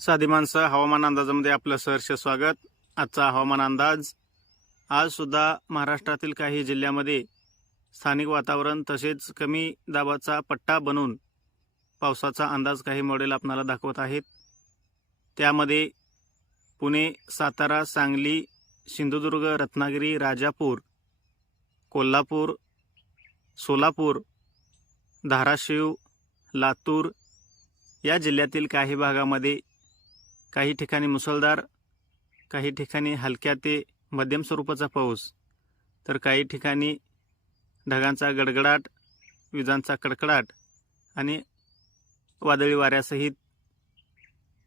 साधी माणसं हवामान अंदाजामध्ये आपलं सहर्ष स्वागत. आजचा हवामान अंदाज. आज सुद्धा महाराष्ट्रातील काही जिल्ह्यामध्ये स्थानिक वातावरण तसेच कमी दाबाचा पट्टा बनून पावसाचा अंदाज काही मॉडेल आपणाला दाखवत आहेत. त्यामध्ये पुणे सातारा सांगली सिंधुदुर्ग रत्नागिरी राजापूर कोल्हापूर सोलापूर धाराशिव लातूर या जिल्ह्यातील काही भागामध्ये काही ठिकाणी मुसळधार काही ठिकाणी हलक्या ते मध्यम स्वरूपाचा पाऊस तर काही ठिकाणी ढगांचा गडगडाट विजांचा कडकडाट आणि वादळी वाऱ्यासहित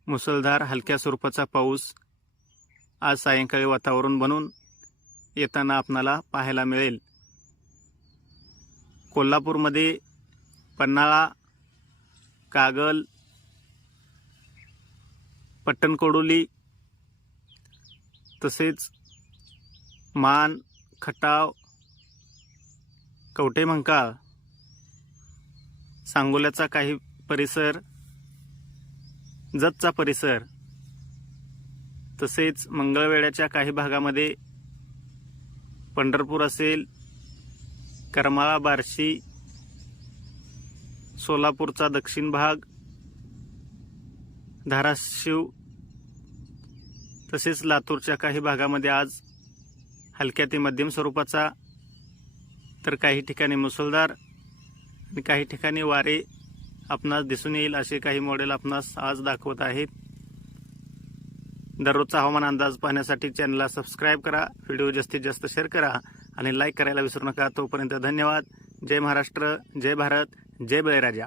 मुसळधार हलक्या स्वरूपाचा पाऊस आज सायंकाळी वातावरण बनून येताना आपणाला पाहायला मिळेल. कोल्हापूरमध्ये पन्हाळा कागल पट्टणकोडोली तसेच मान खटाव कवटेमंकाळ सांगोल्याचा काही परिसर जतचा परिसर तसेच मंगळवेड्याच्या काही भागामध्ये पंढरपूर असेल करमाळा बार्शी सोलापूरचा दक्षिण भाग धाराशिव तसेच लातूरच्या काही भागामध्ये आज हलक्या ते मध्यम स्वरूपाचा तर काही ठिकाणी मुसळधार आणि काही ठिकाणी वारे आपणास दिसून येईल असे काही मॉडेल आपणास आज दाखवत आहेत. दररोजचा हवामान अंदाज पाहण्यासाठी चॅनलला सबस्क्राईब करा व्हिडिओ जास्तीत जास्त शेअर करा आणि लाईक करायला विसरू नका. तोपर्यंत धन्यवाद. जय महाराष्ट्र जय भारत जय बळीराजा.